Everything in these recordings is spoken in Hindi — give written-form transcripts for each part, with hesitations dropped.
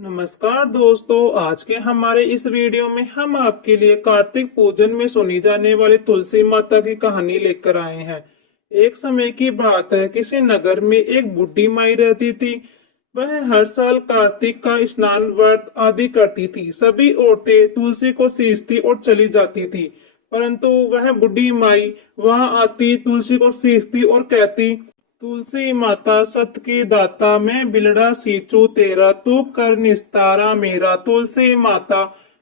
नमस्कार दोस्तों, आज के हमारे इस वीडियो में हम आपके लिए कार्तिक पूजन में सुनी जाने वाली तुलसी माता की कहानी लेकर आए हैं। एक समय की बात है, किसी नगर में एक बुढ़ी माई रहती थी। वह हर साल कार्तिक का स्नान व्रत आदि करती थी। सभी औरतें तुलसी को सींचती और चली जाती थी, परंतु वह बुढ़ी माई वहां आती, तुलसी को सींचती और कहती, तुलसी माता सत की दाता, मैं बिलड़ा सींचू तेरा, तू कर निस्तारा मेरा। तुलसी माता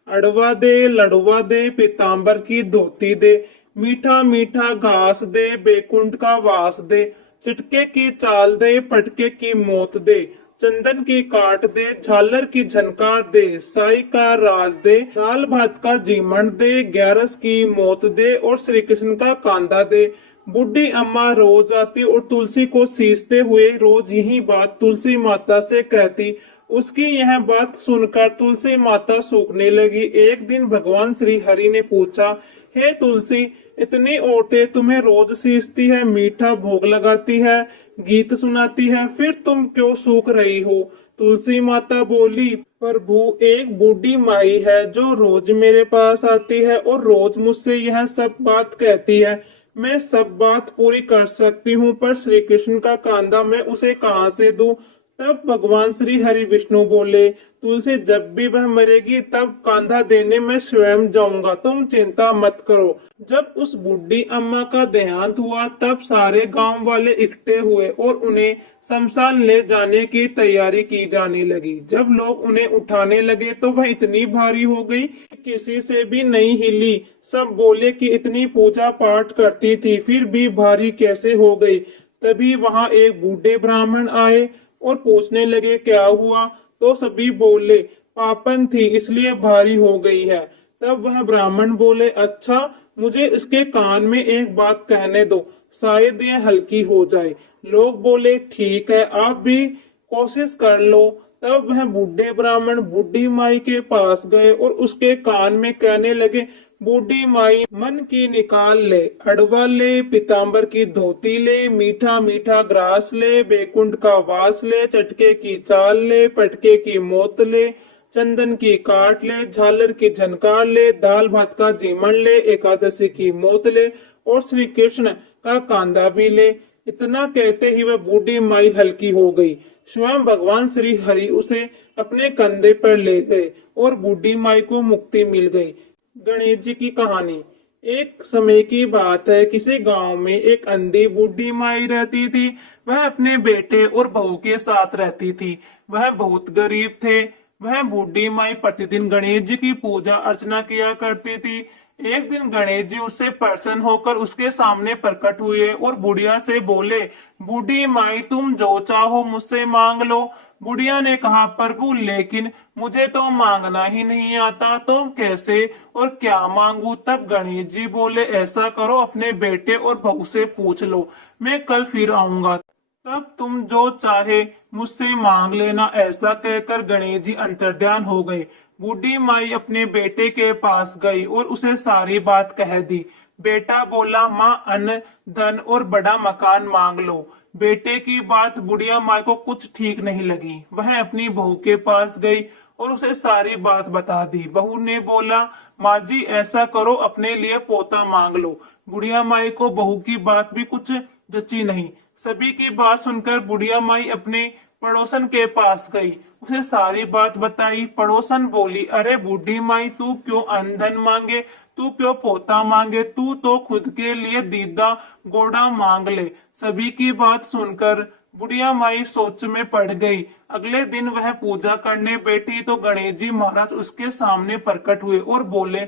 अड़वा दे, लड़वा दे, पीताम्बर की धोती दे, मीठा मीठा घास दे, बैकुंठ का वास दे, चिटके की चाल दे, पटके की मौत दे, चंदन की काट दे, झालर की झनकार दे, साई का राज दे, दाल भात का जीमण दे, ग्यारस की मौत दे और श्री कृष्ण का कांदा दे। बुढ़ी अम्मा रोज आती और तुलसी को सींचते हुए रोज यही बात तुलसी माता से कहती। उसकी यह बात सुनकर तुलसी माता सूखने लगी। एक दिन भगवान श्री हरि ने पूछा, हे तुलसी, इतनी औरतें तुम्हें रोज सींचती है, मीठा भोग लगाती है, गीत सुनाती है, फिर तुम क्यों सूख रही हो? तुलसी माता बोली, प्रभु, एक बूढ़ी माई है जो रोज मेरे पास आती है और रोज मुझसे यह सब बात कहती है। मैं सब बात पूरी कर सकती हूँ, पर श्री कृष्ण का कांधा मैं उसे कहाँ से दूं? तब भगवान श्री हरि विष्णु बोले, तुलसी, जब भी वह मरेगी तब कांधा देने मैं स्वयं जाऊंगा, तुम चिंता मत करो। जब उस बुढ़ी अम्मा का देहांत हुआ तब सारे गांव वाले इकट्ठे हुए और उन्हें शमशान ले जाने की तैयारी की जाने लगी। जब लोग उन्हें उठाने लगे तो वह इतनी भारी हो गई कि किसी से भी नहीं हिली। सब बोले कि इतनी पूजा पाठ करती थी फिर भी भारी कैसे हो गई। तभी वहां एक बूढ़े ब्राह्मण आए और पूछने लगे, क्या हुआ? तो सभी बोले, पापन थी इसलिए भारी हो गई है। तब वह ब्राह्मण बोले, अच्छा, मुझे इसके कान में एक बात कहने दो, शायद ये हल्की हो जाए। लोग बोले, ठीक है, आप भी कोशिश कर लो। तब वह बूढ़े ब्राह्मण बूढ़ी माई के पास गए और उसके कान में कहने लगे, बूढ़ी माई, मन की निकाल ले, अड़वा ले, पीताम्बर की धोती ले, मीठा मीठा ग्रास ले, बैकुंठ का वास ले, चटके की चाल ले, पटके की मौत ले, चंदन की काट ले, झालर की झनकार ले, दाल भात का जीमण ले, एकादशी की मौत ले और श्री कृष्ण का कांदा भी ले। इतना कहते ही वह बूढ़ी माई हल्की हो गई। स्वयं भगवान श्री हरि उसे अपने कंधे पर ले गए और बूढ़ी माई को मुक्ति मिल गई। गणेश जी की कहानी। एक समय की बात है, किसी गांव में एक अंधी बूढ़ी माई रहती थी। वह अपने बेटे और बहू के साथ रहती थी। वह बहुत गरीब थे। वह बूढ़ी माई प्रतिदिन गणेश जी की पूजा अर्चना किया करती थी। एक दिन गणेश जी उससे प्रसन्न होकर उसके सामने प्रकट हुए और बुढ़िया से बोले, बूढ़ी माई, तुम जो चाहो मुझसे मांग लो। बुढ़िया ने कहा, प्रभु, लेकिन मुझे तो मांगना ही नहीं आता, तो कैसे और क्या मांगू? तब गणेश जी बोले, ऐसा करो, अपने बेटे और बहू से पूछ लो, मैं कल फिर आऊंगा, तब तुम जो चाहे मुझसे मांग लेना। ऐसा कहकर गणेश जी अंतर्ध्यान हो गए। बूढ़ी माई अपने बेटे के पास गई और उसे सारी बात कह दी। बेटा बोला, माँ, अन्न धन और बड़ा मकान मांग लो। बेटे की बात बुढ़िया माई को कुछ ठीक नहीं लगी। वह अपनी बहू के पास गई और उसे सारी बात बता दी। बहू ने बोला, माँ जी, ऐसा करो, अपने लिए पोता मांग लो। बुढ़िया माई को बहू की बात भी कुछ जची नहीं। सभी की बात सुनकर बुढ़िया माई अपने पड़ोसन के पास गई, उसे सारी बात बताई। पड़ोसन बोली, अरे बूढ़ी माई, तू क्यों अनधन मांगे, तू क्यों पोता मांगे, तू तो खुद के लिए दीदा घोड़ा मांग ले। सभी की बात सुनकर बुढ़िया माई सोच में पड़ गई। अगले दिन वह पूजा करने बैठी तो गणेश जी महाराज उसके सामने प्रकट हुए और बोले,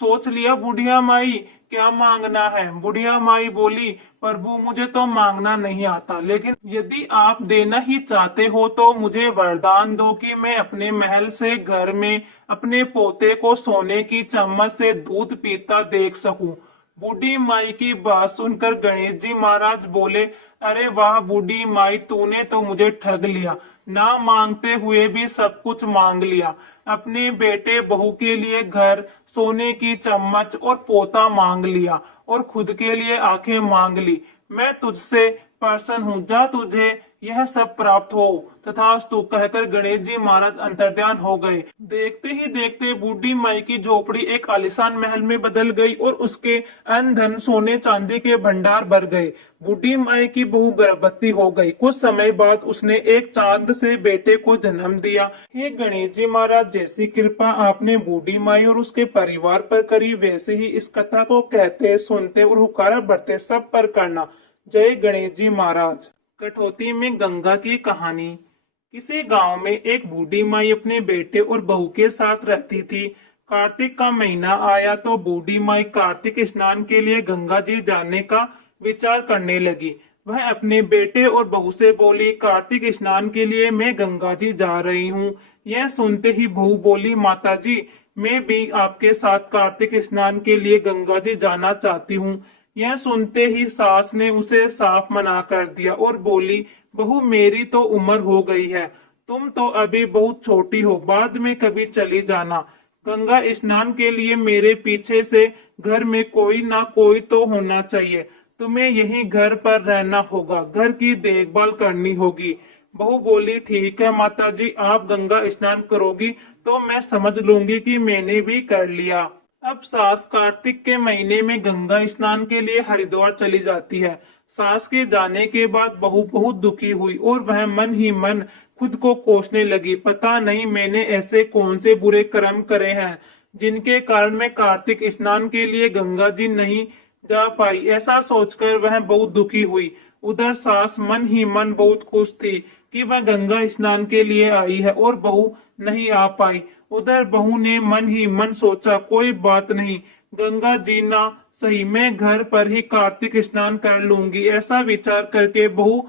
सोच लिया बुढ़िया माई, क्या मांगना है? बुढ़िया माई बोली, प्रभु, मुझे तो मांगना नहीं आता, लेकिन यदि आप देना ही चाहते हो तो मुझे वरदान दो कि मैं अपने महल से घर में अपने पोते को सोने की चम्मच से दूध पीता देख सकूं। बूढ़ी माई की बात सुनकर गणेश जी महाराज बोले, अरे वाह बूढ़ी माई, तूने तो मुझे ठग लिया, ना मांगते हुए भी सब कुछ मांग लिया। अपने बेटे बहू के लिए घर, सोने की चम्मच और पोता मांग लिया और खुद के लिए आंखें मांग ली। मैं तुझसे प्रसन्न हूँ, जा तुझे यह सब प्राप्त हो तथास्तु कहकर गणेश जी महाराज अंतर्ध्यान हो गए। देखते ही देखते बूढ़ी माई की झोपड़ी एक आलीशान महल में बदल गई और उसके अन्न धन सोने चांदी के भंडार भर गए। बूढ़ी माई की बहू गर्भवती हो गई। कुछ समय बाद उसने एक चांद से बेटे को जन्म दिया। हे गणेश जी महाराज, जैसी कृपा आपने बूढ़ी माई और उसके परिवार पर करी, वैसे ही इस कथा को कहते, सुनते और हुकारा भरते सब पर करना। जय गणेश जी महाराज। कठौती में गंगा की कहानी। किसी गांव में एक बूढ़ी माई अपने बेटे और बहू के साथ रहती थी। कार्तिक का महीना आया तो बूढ़ी माई कार्तिक स्नान के लिए गंगा जी जाने का विचार करने लगी। वह अपने बेटे और बहू से बोली, कार्तिक स्नान के लिए मैं गंगा जी जा रही हूँ। यह सुनते ही बहू बोली, माता जी मैं भी आपके साथ कार्तिक स्नान के लिए गंगा जी जाना चाहती हूँ। यह सुनते ही सास ने उसे साफ मना कर दिया और बोली, बहू मेरी तो उम्र हो गई है, तुम तो अभी बहुत छोटी हो, बाद में कभी चली जाना। गंगा स्नान के लिए मेरे पीछे से घर में कोई ना कोई तो होना चाहिए। तुम्हें यहीं घर पर रहना होगा, घर की देखभाल करनी होगी। बहू बोली, ठीक है माता जी, आप गंगा स्नान करोगी तो मैं समझ लूंगी कि मैंने भी कर लिया। अब सास कार्तिक के महीने में गंगा स्नान के लिए हरिद्वार चली जाती है। सास के जाने के बाद बहू बहुत दुखी हुई और वह मन ही मन खुद को कोसने लगी। पता नहीं मैंने ऐसे कौन से बुरे कर्म करे हैं जिनके कारण मैं कार्तिक स्नान के लिए गंगा जी नहीं जा पाई। ऐसा सोचकर वह बहुत दुखी हुई। उधर सास मन ही मन बहुत खुश थी कि वह गंगा स्नान के लिए आई है और बहू नहीं आ पाई। उधर बहू ने मन ही मन सोचा, कोई बात नहीं, गंगा जी ना सही, मैं घर पर ही कार्तिक स्नान कर लूंगी। ऐसा विचार करके बहू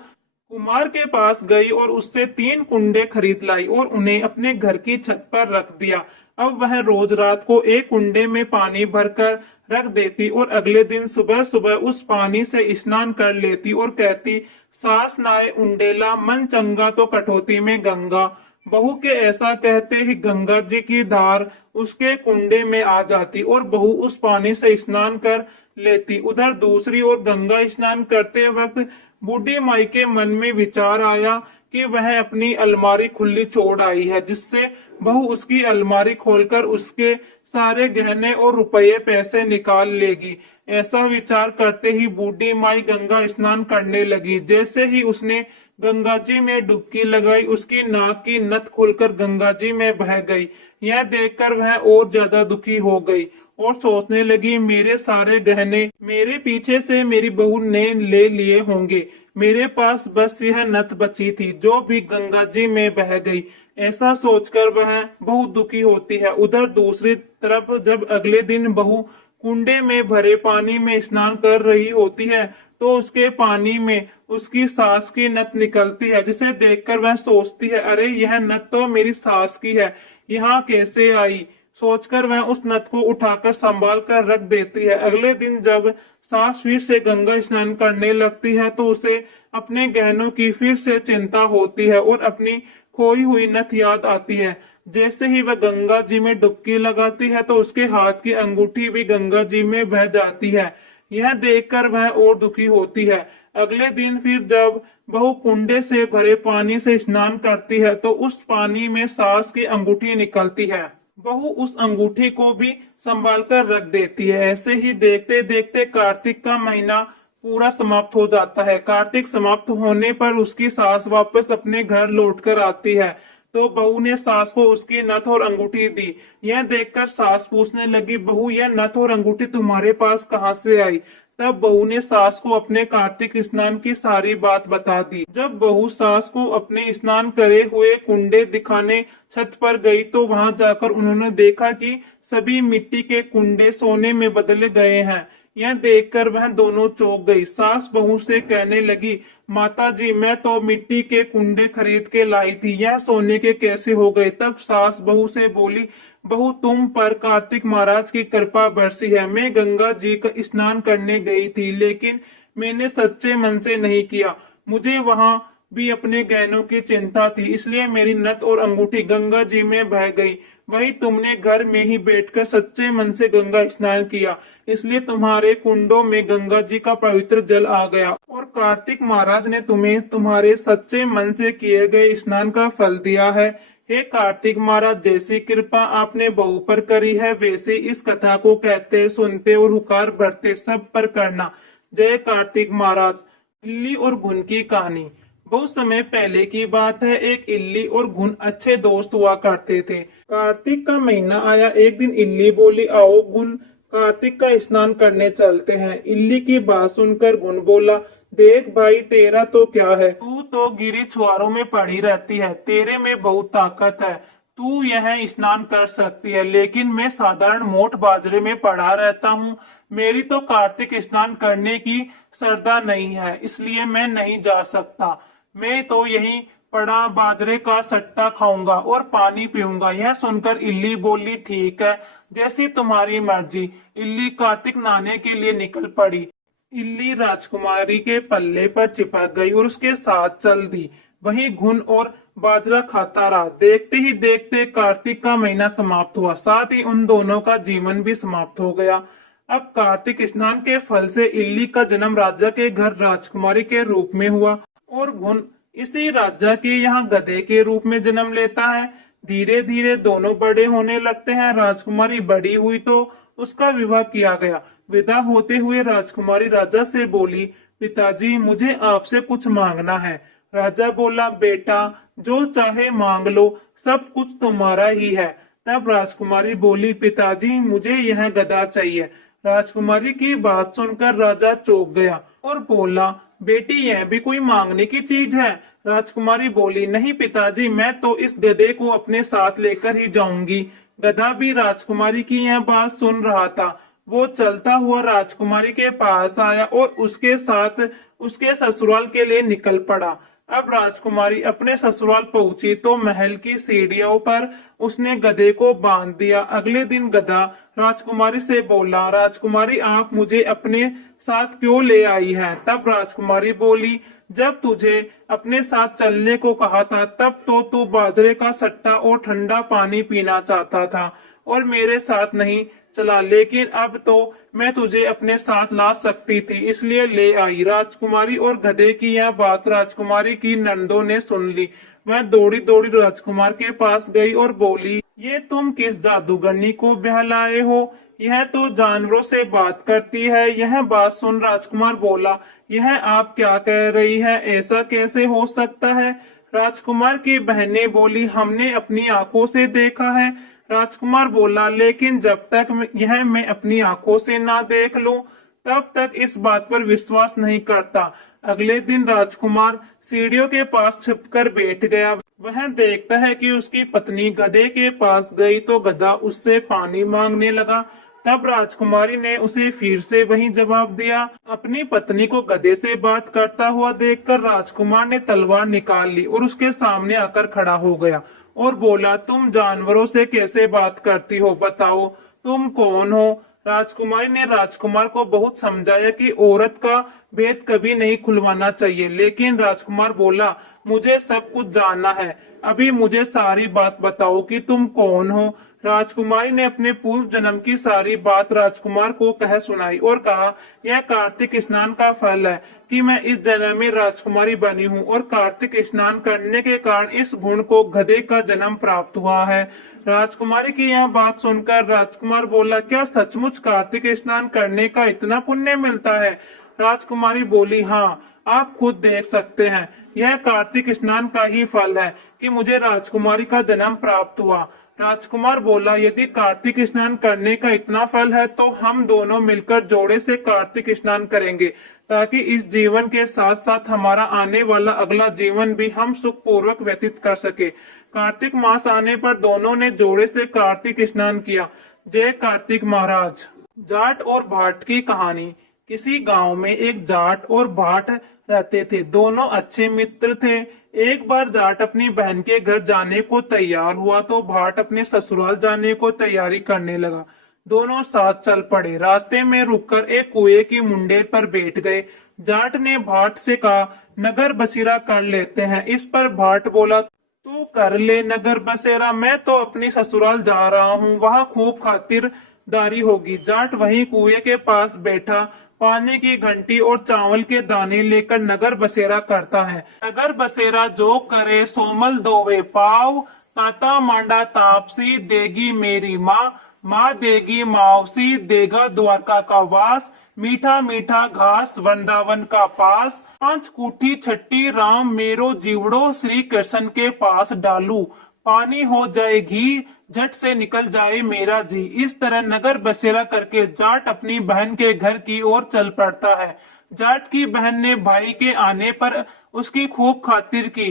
कुमार के पास गई और उससे 3 कुंडे खरीद लाई और उन्हें अपने घर की छत पर रख दिया। अब वह रोज रात को एक कुंडे में पानी भरकर रख देती और अगले दिन सुबह सुबह उस पानी से स्नान कर लेती और कहती, सास नाए उंडेला मन चंगा तो कठौती में गंगा। बहू के ऐसा कहते ही गंगा जी की धार उसके कुंडे में आ जाती और बहू उस पानी से स्नान कर लेती। उधर दूसरी ओर गंगा स्नान करते वक्त बूढ़ी माई के मन में विचार आया कि वह अपनी अलमारी खुली छोड़ आई है, जिससे बहू उसकी अलमारी खोलकर उसके सारे गहने और रुपये पैसे निकाल लेगी। ऐसा विचार करते ही बूढ़ी माई गंगा स्नान करने लगी। जैसे ही उसने गंगा जी में डुबकी लगाई, उसकी नाक की नथ खुलकर गंगा जी में बह गई। यह देखकर वह और ज्यादा दुखी हो गई और सोचने लगी, मेरे सारे गहने मेरे पीछे से मेरी बहू ने ले लिए होंगे, मेरे पास बस यह नथ बची थी जो भी गंगा जी में बह गई। ऐसा सोचकर वह बहुत दुखी होती है। उधर दूसरी तरफ जब अगले दिन बहू कुंडे में भरे पानी में स्नान कर रही होती है तो उसके पानी में उसकी सास की नथ निकलती है, जिसे देखकर वह सोचती है, अरे यह नथ तो मेरी सास की है, यहाँ कैसे आई। सोचकर वह उस नथ को उठाकर संभाल कर रख देती है। अगले दिन जब सास फिर से गंगा स्नान करने लगती है तो उसे अपने गहनों की फिर से चिंता होती है और अपनी खोई हुई नथ याद आती है। जैसे ही वह गंगा जी में डुबकी लगाती है तो उसके हाथ की अंगूठी भी गंगा जी में बह जाती है। यह देखकर वह और दुखी होती है। अगले दिन फिर जब बहू कुंडे से भरे पानी से स्नान करती है तो उस पानी में सास की अंगूठी निकलती है। बहू उस अंगूठी को भी संभाल कर रख देती है। ऐसे ही देखते देखते कार्तिक का महीना पूरा समाप्त हो जाता है। कार्तिक समाप्त होने पर उसकी सास वापस अपने घर लौटकर आती है तो बहू ने सास को उसकी नथ और अंगूठी दी। यह देखकर सास पूछने लगी, बहू यह नथ और अंगूठी तुम्हारे पास कहाँ से आई। तब बहू ने सास को अपने कार्तिक स्नान की सारी बात बता दी। जब बहू सास को अपने स्नान करे हुए कुंडे दिखाने छत पर गई तो वहां जाकर उन्होंने देखा कि सभी मिट्टी के कुंडे सोने में बदले गए हैं। यह देखकर वह दोनों चौंक गई। सास बहू से कहने लगी, माता जी मैं तो मिट्टी के कुंडे खरीद के लाई थी, यह सोने के कैसे हो गए। तब सास बहू से बोली, बहू तुम पर कार्तिक महाराज की कृपा बरसी है। मैं गंगा जी का स्नान करने गई थी लेकिन मैंने सच्चे मन से नहीं किया। मुझे वहां भी अपने गहनों की चिंता थी, इसलिए मेरी नथ और अंगूठी गंगा जी में बह गई। वही तुमने घर में ही बैठकर सच्चे मन से गंगा स्नान किया, इसलिए तुम्हारे कुंडों में गंगा जी का पवित्र जल आ गया और कार्तिक महाराज ने तुम्हें तुम्हारे सच्चे मन से किए गए स्नान का फल दिया है। हे कार्तिक महाराज, जैसी कृपा आपने बहू पर करी है, वैसे इस कथा को कहते, सुनते और हुकार भरते सब पर करना। जय कार्तिक महाराज। इल्ली और घुन की कहानी। बहुत समय पहले की बात है। एक इल्ली और घुन अच्छे दोस्त हुआ करते थे। कार्तिक का महीना आया। एक दिन इल्ली बोली, आओ घुन, कार्तिक का स्नान करने चलते हैं। इल्ली की बात सुनकर घुन बोला, देख भाई, तेरा तो क्या है, तू तो गिरी छुआरों में पड़ी रहती है, तेरे में बहुत ताकत है, तू यह स्नान कर सकती है, लेकिन मैं साधारण मोट बाजरे में पड़ा रहता हूँ। मेरी तो कार्तिक स्नान करने की श्रद्धा नहीं है, इसलिए मैं नहीं जा सकता। मैं तो यहीं पड़ा बाजरे का सट्टा खाऊंगा और पानी पीऊंगा। यह सुनकर इल्ली बोली, ठीक है, जैसी तुम्हारी मर्जी। इल्ली कार्तिक नहाने के लिए निकल पड़ी। इल्ली राजकुमारी के पल्ले पर चिपक गई और उसके साथ चल दी। वहीं घुन और बाजरा खाता रहा। देखते ही देखते कार्तिक का महीना समाप्त हुआ, साथ ही उन दोनों का जीवन भी समाप्त हो गया। अब कार्तिक स्नान के फल से इल्ली का जन्म राजा के घर राजकुमारी के रूप में हुआ और घुन इसी राजा के यहाँ गधे के रूप में जन्म लेता है। धीरे धीरे दोनों बड़े होने लगते हैं। राजकुमारी बड़ी हुई तो उसका विवाह किया गया। विदा होते हुए राजकुमारी राजा से बोली, पिताजी, मुझे आपसे कुछ मांगना है। राजा बोला, बेटा, जो चाहे मांग लो, सब कुछ तुम्हारा ही है। तब राजकुमारी बोली, पिताजी, मुझे यह गधा चाहिए। राजकुमारी की बात सुनकर राजा चौंक गया और बोला, बेटी, यह भी कोई मांगने की चीज है? राजकुमारी बोली, नहीं पिताजी, मैं तो इस गधे को अपने साथ लेकर ही जाऊंगी। गधा भी राजकुमारी की यह बात सुन रहा था। वो चलता हुआ राजकुमारी के पास आया और उसके साथ उसके ससुराल के लिए निकल पड़ा। अब राजकुमारी अपने ससुराल पहुंची तो महल की सीढ़ियों पर उसने गधे को बांध दिया। अगले दिन गधा राजकुमारी से बोला, राजकुमारी, आप मुझे अपने साथ क्यों ले आई है? तब राजकुमारी बोली, जब तुझे अपने साथ चलने को कहा था तब तो तू बाजरे का सट्टा और ठंडा पानी पीना चाहता था और मेरे साथ नहीं चला, लेकिन अब तो मैं तुझे अपने साथ ला सकती थी, इसलिए ले आई। राजकुमारी और गधे की यह बात राजकुमारी की नंदों ने सुन ली। वह दौड़ी दौड़ी राजकुमार के पास गई और बोली, ये तुम किस जादूगरनी को बहलाए हो? यह तो जानवरों से बात करती है। यह बात सुन राजकुमार बोला, यह आप क्या कह रही है? ऐसा कैसे हो सकता है? राजकुमार की बहनें बोली, हमने अपनी आंखों से देखा है। राजकुमार बोला, लेकिन जब तक यह मैं अपनी आंखों से ना देख लूं, तब तक इस बात पर विश्वास नहीं करता। अगले दिन राजकुमार सीढ़ियों के पास छिपकर बैठ गया। वह देखता है कि उसकी पत्नी गधे के पास गई तो गधा उससे पानी मांगने लगा। तब राजकुमारी ने उसे फिर से वही जवाब दिया। अपनी पत्नी को गधे से बात करता हुआ देखकर राजकुमार ने तलवार निकाल ली और उसके सामने आकर खड़ा हो गया और बोला, तुम जानवरों से कैसे बात करती हो? बताओ, तुम कौन हो? राजकुमारी ने राजकुमार को बहुत समझाया कि औरत का भेद कभी नहीं खुलवाना चाहिए, लेकिन राजकुमार बोला, मुझे सब कुछ जानना है। अभी मुझे सारी बात बताओ कि तुम कौन हो। राजकुमारी ने अपने पूर्व जन्म की सारी बात राजकुमार को कह सुनाई और कहा, यह कार्तिक स्नान का फल है कि मैं इस जन्म में राजकुमारी बनी हूँ और कार्तिक स्नान करने के कारण इस गुण को गधे का जन्म प्राप्त हुआ है। राजकुमारी की यह बात सुनकर राजकुमार बोला, क्या सचमुच कार्तिक स्नान करने का इतना पुण्य मिलता है? राजकुमारी बोली, हाँ, आप खुद देख सकते हैं। यह कार्तिक स्नान का ही फल है कि मुझे राजकुमारी का जन्म प्राप्त हुआ। राजकुमार बोला, यदि कार्तिक स्नान करने का इतना फल है तो हम दोनों मिलकर जोड़े से कार्तिक स्नान करेंगे, ताकि इस जीवन के साथ साथ हमारा आने वाला अगला जीवन भी हम सुख पूर्वक व्यतीत कर सके। कार्तिक मास आने पर दोनों ने जोड़े से कार्तिक स्नान किया। जय कार्तिक महाराज। जाट और भाट की कहानी। किसी गांव में एक जाट और भाट रहते थे। दोनों अच्छे मित्र थे। एक बार जाट अपनी बहन के घर जाने को तैयार हुआ तो भाट अपने ससुराल जाने को तैयारी करने लगा। दोनों साथ चल पड़े। रास्ते में रुककर एक कुएं की मुंडेर पर बैठ गए। जाट ने भाट से कहा, नगर बसीरा कर लेते हैं। इस पर भाट बोला, तू कर ले नगर बसेरा, मैं तो अपनी ससुराल जा रहा हूँ, वहां खूब खातिरदारी होगी। जाट वहीं कुएं के पास बैठा पानी की घंटी और चावल के दाने लेकर नगर बसेरा करता है। नगर बसेरा जो करे सोमल दोवे पाव, ताता मांडा तापसी देगी मेरी माँ, माँ देगी मावसी देगा द्वारका का वास, मीठा मीठा घास वृंदावन का पास, पांच कूठी छठी राम मेरो जीवड़ो श्री कृष्ण के पास डालू, पानी हो जाए घी झट से निकल जाए मेरा जी। इस तरह नगर बसेरा करके जाट अपनी बहन के घर की ओर चल पड़ता है। जाट की बहन ने भाई के आने पर उसकी खूब खातिर की।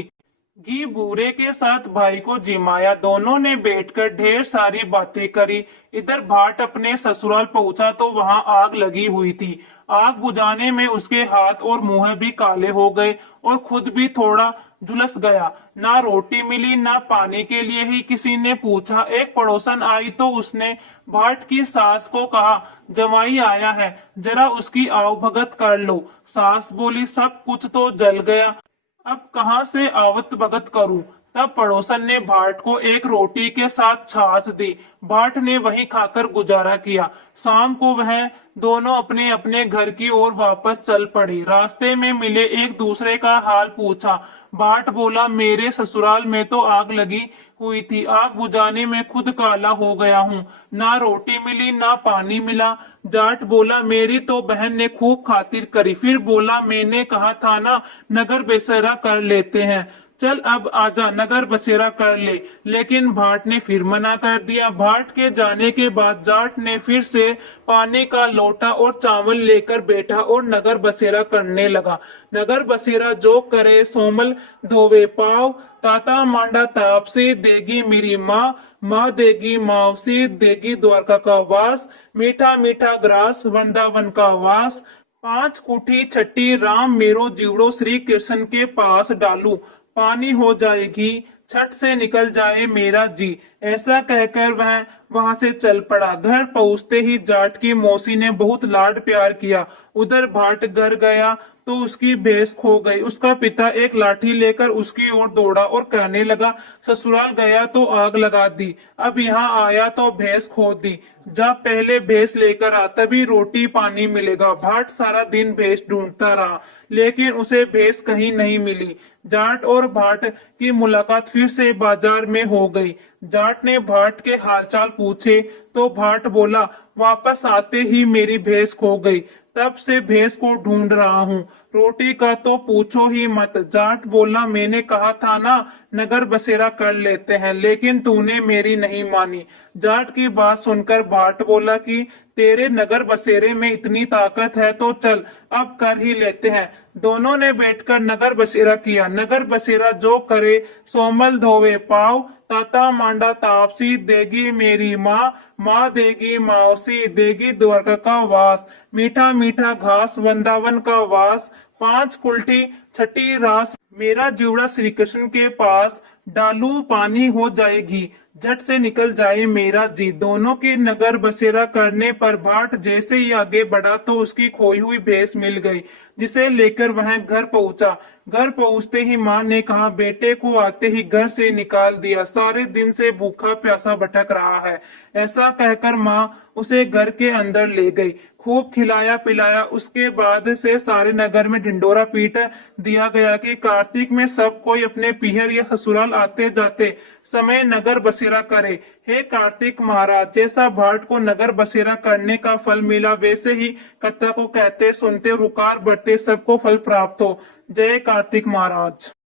घी बूरे के साथ भाई को जिमाया, दोनों ने बैठकर ढेर सारी बातें करी। इधर भाट अपने ससुराल पहुंचा तो वहां आग लगी हुई थी। आग बुझाने में उसके हाथ और मुंह भी काले हो गए और खुद भी थोड़ा झुलस गया। ना रोटी मिली ना पानी के लिए ही किसी ने पूछा। एक पड़ोसन आई तो उसने भाट की सास को कहा, जवाई आया है, जरा उसकी आओ भगत कर लो। सास बोली, सब कुछ तो जल गया, अब कहां से आवत भगत करूं। तब पड़ोसन ने भाट को एक रोटी के साथ छाछ दी। भाट ने वही खाकर गुजारा किया। शाम को वह दोनों अपने अपने घर की ओर वापस चल पड़े। रास्ते में मिले, एक दूसरे का हाल पूछा। भाट बोला, मेरे ससुराल में तो आग लगी हुई थी, आग बुझाने में खुद काला हो गया हूँ, ना रोटी मिली ना पानी मिला। जाट बोला, मेरी तो बहन ने खूब खातिर करी, फिर बोला, मैंने कहा था ना नगर बसेरा कर लेते हैं, चल अब आजा नगर बसेरा कर ले। लेकिन भाट ने फिर मना कर दिया। भाट के जाने के बाद जाट ने फिर से पानी का लोटा और चावल लेकर बैठा और नगर बसेरा करने लगा। नगर बसेरा जो करे सोमल धोवे पाव, ताता मांडा तापसी देगी मेरी माँ, माँ देगी मावसी देगी द्वारका का वास, मीठा मीठा ग्रास वृंदावन का वास, पांच कुठी छठी राम मेरो जीवड़ो श्री कृष्ण के पास डालू, पानी हो जाएगी छठ से निकल जाए मेरा जी। ऐसा कहकर वह वहां से चल पड़ा। घर पहुंचते ही जाट की मौसी ने बहुत लाड प्यार किया। उधर भाट घर गया तो उसकी भैंस खो गई। उसका पिता एक लाठी लेकर उसकी ओर दौड़ा और कहने लगा, ससुराल गया तो आग लगा दी, अब यहाँ आया तो भैंस खो दी, जब पहले भैंस लेकर आ तभी रोटी पानी मिलेगा। भाट सारा दिन भैंस ढूंढता रहा लेकिन उसे भैंस कहीं नहीं मिली। जाट और भाट की मुलाकात फिर से बाजार में हो गई। जाट ने भाट के हालचाल पूछे तो भाट बोला, वापस आते ही मेरी भैंस खो गई, तब से भैंस को ढूंढ रहा हूँ, रोटी का तो पूछो ही मत। जाट बोला, मैंने कहा था ना नगर बसेरा कर लेते हैं, लेकिन तूने मेरी नहीं मानी। जाट की बात सुनकर भाट बोला कि तेरे नगर बसेरे में इतनी ताकत है तो चल अब कर ही लेते हैं। दोनों ने बैठकर नगर बसेरा किया। नगर बसेरा जो करे सोमल धोवे पाव, ताता मांडा तापसी देगी मेरी माँ, माँ देगी मावसी देगी द्वारका का वास, मीठा मीठा घास वृंदावन का वास, पांच कुल्ठी छठी रास मेरा जीवड़ा श्री कृष्ण के पास डालू, पानी हो जाएगी झट से निकल जाए मेरा जी। दोनों के नगर बसेरा करने पर भाट जैसे ही आगे बढ़ा तो उसकी खोई हुई भैंस मिल गई, जिसे लेकर वह घर पहुंचा। घर पहुंचते ही माँ ने कहा, बेटे को आते ही घर से निकाल दिया, सारे दिन से भूखा प्यासा भटक रहा है। ऐसा कहकर माँ उसे घर के अंदर ले गई, खूब खिलाया पिलाया। उसके बाद से सारे नगर में ढिंडोरा पीट दिया गया कि कार्तिक में सब कोई अपने पीहर या ससुराल आते जाते समय नगर बसेरा करे। हे कार्तिक महाराज, जैसा भाट को नगर बसेरा करने का फल मिला, वैसे ही कथा को कहते सुनते रुकार बढ़ते सबको फल प्राप्त हो। जय कार्तिक महाराज।